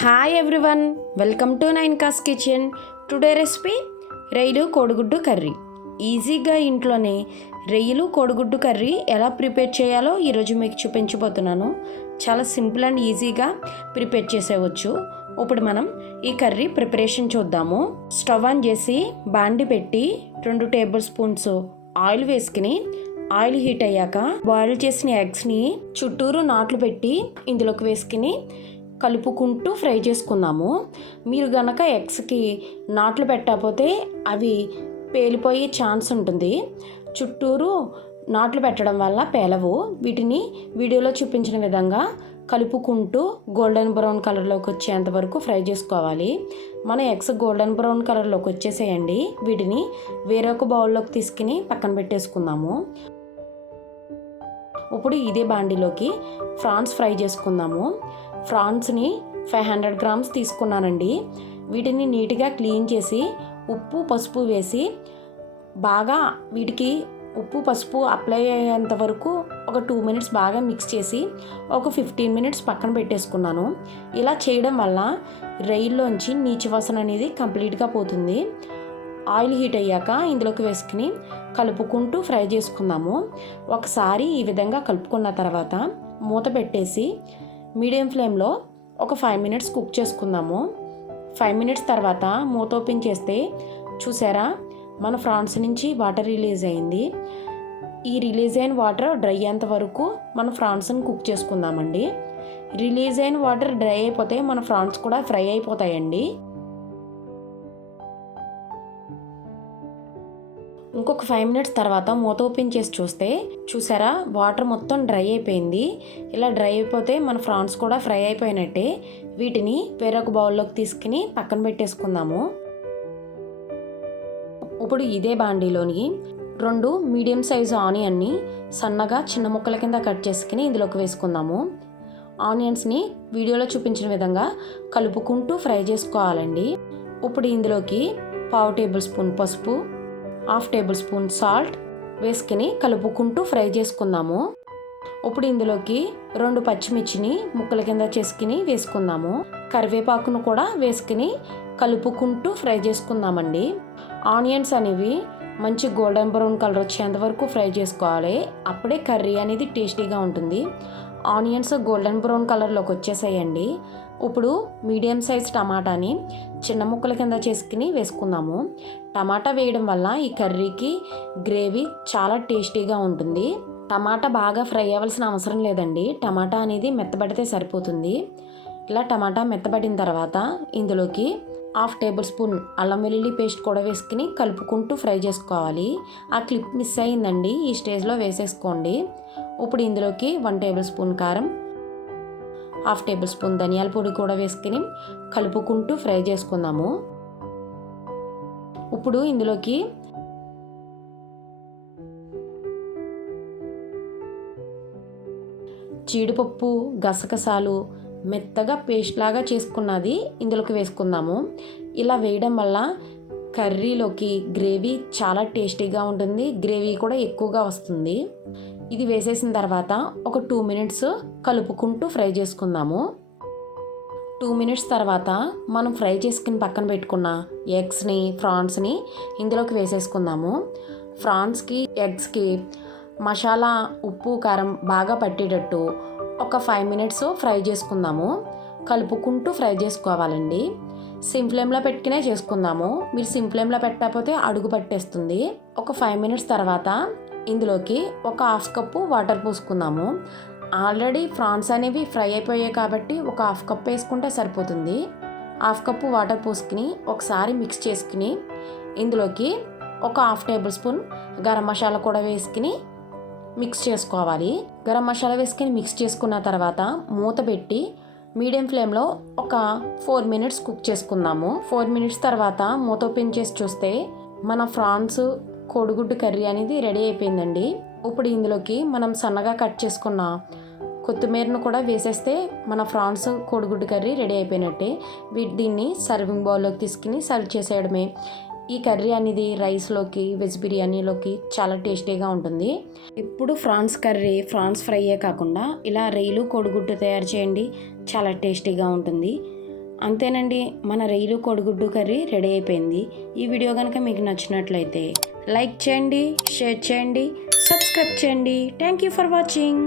Hi everyone welcome to nine cause kitchen today recipe రొయ్యలు కోడిగుడ్డు curry. ఈజీగా ఇంట్లోనే రొయ్యలు కోడిగుడ్డు కర్రీ ఎలా ప్రిపేర్ చేయాలో ఈరోజు మీకు చూపించబోతున్నాను. చాలా సింపుల్ అండ్ ఈజీగా ప్రిపేర్ చేసేవచ్చు. ఇప్పుడు మనం ఈ కర్రీ ప్రిపరేషన్ చూద్దాము. స్టవ్ ఆన్ చేసి బాండి పెట్టి రెండు టేబుల్ స్పూన్స్ ఆయిల్ వేసుకుని ఆయిల్ హీట్ అయ్యాక బాయిల్ చేసిన ఎగ్స్ని చుట్టూరు నాట్లు పెట్టి ఇందులోకి వేసుకుని కలుపుకుంటూ ఫ్రై చేసుకుందాము. మీరు గనక ఎగ్స్కి నాట్లు పెట్టకపోతే అవి పేలిపోయే ఛాన్స్ ఉంటుంది. చుట్టూరు నాట్లు పెట్టడం వల్ల పేలవు. వీటిని వీడియోలో చూపించిన విధంగా కలుపుకుంటూ గోల్డెన్ బ్రౌన్ కలర్లోకి వచ్చేంత వరకు ఫ్రై చేసుకోవాలి. మన ఎగ్స్ గోల్డెన్ బ్రౌన్ కలర్లోకి వచ్చేసేయండి. వీటిని వేరొక బౌల్లోకి తీసుకుని పక్కన పెట్టేసుకుందాము. ఇప్పుడు ఇదే బాండిలోకి ఫ్రాన్స్ ఫ్రై చేసుకుందాము. ఫ్రాన్స్ని ఫైవ్ హండ్రెడ్ గ్రామ్స్ తీసుకున్నానండి. వీటిని నీట్గా క్లీన్ చేసి ఉప్పు పసుపు వేసి బాగా వీటికి ఉప్పు పసుపు అప్లై అయ్యేంత వరకు ఒక టూ మినిట్స్ బాగా మిక్స్ చేసి ఒక ఫిఫ్టీన్ మినిట్స్ పక్కన పెట్టేసుకున్నాను. ఇలా చేయడం వల్ల రైల్లోంచి నీచు వాసన అనేది కంప్లీట్గా పోతుంది. ఆయిల్ హీట్ అయ్యాక ఇందులోకి వేసుకుని కలుపుకుంటూ ఫ్రై చేసుకుందాము. ఒకసారి ఈ విధంగా కలుపుకున్న తర్వాత మూత పెట్టేసి మీడియం ఫ్లేమ్లో ఒక ఫైవ్ మినిట్స్ కుక్ చేసుకుందాము. ఫైవ్ మినిట్స్ తర్వాత మూత ఓపెన్ చేస్తే చూసారా మన ఫ్రాన్స్ నుంచి వాటర్ రిలీజ్ అయింది. ఈ రిలీజ్ అయిన వాటర్ డ్రై అయ్యేంత వరకు మన ఫ్రాన్స్ని కుక్ చేసుకుందామండి. రిలీజ్ అయిన వాటర్ డ్రై అయిపోతే మన ఫ్రాన్స్ కూడా ఫ్రై అయిపోతాయండి. ఇంకొక ఫైవ్ మినిట్స్ తర్వాత మూత ఓపెన్ చేసి చూస్తే చూసారా? వాటర్ మొత్తం డ్రై అయిపోయింది. ఇలా డ్రై అయిపోతే మన ఫ్రాన్స్ కూడా ఫ్రై అయిపోయినట్టే. వీటిని వేరొక బౌల్లోకి తీసుకుని పక్కన పెట్టేసుకుందాము. ఇప్పుడు ఇదే బాండీలోని రెండు మీడియం సైజు ఆనియన్ని సన్నగా చిన్న ముక్కల కింద కట్ చేసుకుని ఇందులోకి వేసుకుందాము. ఆనియన్స్ని వీడియోలో చూపించిన విధంగా కలుపుకుంటూ ఫ్రై చేసుకోవాలండి. ఇప్పుడు ఇందులోకి పావు టేబుల్ స్పూన్ పసుపు హాఫ్ టేబుల్ స్పూన్ సాల్ట్ వేసుకుని కలుపుకుంటూ ఫ్రై చేసుకుందాము. ఇప్పుడు ఇందులోకి రెండు పచ్చిమిర్చిని ముక్కల కింద చేసుకుని వేసుకుందాము. కరివేపాకును కూడా వేసుకుని కలుపుకుంటూ ఫ్రై చేసుకుందామండి. ఆనియన్స్ అనేవి మంచి గోల్డెన్ బ్రౌన్ కలర్ వచ్చేంత వరకు ఫ్రై చేసుకోవాలి. అప్పుడే కర్రీ అనేది టేస్టీగా ఉంటుంది. ఆనియన్స్ గోల్డెన్ బ్రౌన్ కలర్లోకి వచ్చేసాయండి. ఇప్పుడు మీడియం సైజ్ టమాటాని చిన్న ముక్కల కింద చేసుకుని వేసుకుందాము. టమాటా వేయడం వల్ల ఈ కర్రీకి గ్రేవీ చాలా టేస్టీగా ఉంటుంది. టమాటా బాగా ఫ్రై అవ్వాల్సిన అవసరం లేదండి. టమాటా అనేది మెత్తబడితే సరిపోతుంది. ఇలా టమాటా మెత్తబడిన తర్వాత ఇందులోకి హాఫ్ టేబుల్ స్పూన్ అల్లం వెల్లుల్లి పేస్ట్ కూడా వేసుకుని కలుపుకుంటూ ఫ్రై చేసుకోవాలి. ఆ క్లిప్ మిస్ అయిందండి ఈ స్టేజ్లో వేసేసుకోండి. ఇప్పుడు ఇందులోకి వన్ టేబుల్ స్పూన్ కారం హాఫ్ టేబుల్ స్పూన్ ధనియాల పొడి కూడా వేసుకుని కలుపుకుంటూ ఫ్రై చేసుకుందాము. ఇప్పుడు ఇందులోకి జీడిపప్పు గసగసాలు మెత్తగా పేస్ట్ లాగా చేసుకున్నది ఇందులోకి వేసుకుందాము. ఇలా వేయడం వల్ల కర్రీలోకి గ్రేవీ చాలా టేస్టీగా ఉంటుంది. గ్రేవీ కూడా ఎక్కువగా వస్తుంది. ఇది వేసేసిన తర్వాత ఒక టూ మినిట్స్ కలుపుకుంటూ ఫ్రై చేసుకుందాము. టూ మినిట్స్ తర్వాత మనం ఫ్రై చేసుకుని పక్కన పెట్టుకున్న ఎగ్స్ని ఫ్రాన్స్ని ఇందులోకి వేసేసుకుందాము. ఫ్రాన్స్కి ఎగ్స్కి మసాలా ఉప్పు కారం బాగా పట్టేటట్టు ఒక ఫైవ్ మినిట్స్ ఫ్రై చేసుకుందాము. కలుపుకుంటూ ఫ్రై చేసుకోవాలండి. సిమ్ ఫ్లేమ్లో పెట్టుకునే చేసుకుందాము. మీరు సిమ్ ఫ్లేమ్లో పెట్టకపోతే అడుగు పట్టేస్తుంది. ఒక ఫైవ్ మినిట్స్ తర్వాత ఇందులోకి ఒక హాఫ్ కప్పు వాటర్ పోసుకుందాము. ఆల్రెడీ ఫ్రాన్స్ అనేవి ఫ్రై అయిపోయాయి కాబట్టి ఒక హాఫ్ కప్ వేసుకుంటే సరిపోతుంది. హాఫ్ కప్పు వాటర్ పోసుకుని ఒకసారి మిక్స్ చేసుకుని ఇందులోకి ఒక half table spoon garam masala కూడా వేసుకుని మిక్స్ చేసుకోవాలి. గరం మసాలా వేసుకుని మిక్స్ చేసుకున్న తర్వాత మూత పెట్టి మీడియం ఫ్లేమ్లో ఒక ఫోర్ మినిట్స్ కుక్ చేసుకుందాము. ఫోర్ మినిట్స్ తర్వాత మూత ఓపెన్ చేసి చూస్తే మన ఫ్రాన్స్ కోడిగుడ్డు కర్రీ అనేది రెడీ అయిపోయిందండి. ఇప్పుడు ఇందులోకి మనం సన్నగా కట్ చేసుకున్న కొత్తిమీరను కూడా వేసేస్తే మన ఫ్రాన్స్ కోడిగుడ్డు కర్రీ రెడీ అయిపోయినట్టే. వీ దీన్ని సర్వింగ్ బౌల్లోకి తీసుకుని సర్వ్ చేసేయడమే. ఈ కర్రీ అనేది రైస్లోకి వెజ్ బిర్యానీలోకి చాలా టేస్టీగా ఉంటుంది. ఇప్పుడు ఫ్రాన్స్ కర్రీ ఫ్రాన్స్ ఫ్రైయే కాకుండా ఇలా రైలు కోడిగుడ్డు తయారు చేయండి. చాలా టేస్టీగా ఉంటుంది. అంతేనండి మన రైలు కోడిగుడ్డు కర్రీ రెడీ అయిపోయింది. ఈ వీడియో కనుక మీకు నచ్చినట్లయితే లైక్ చేయండి షేర్ చేయండి సబ్స్క్రైబ్ చేయండి. Thank you for watching.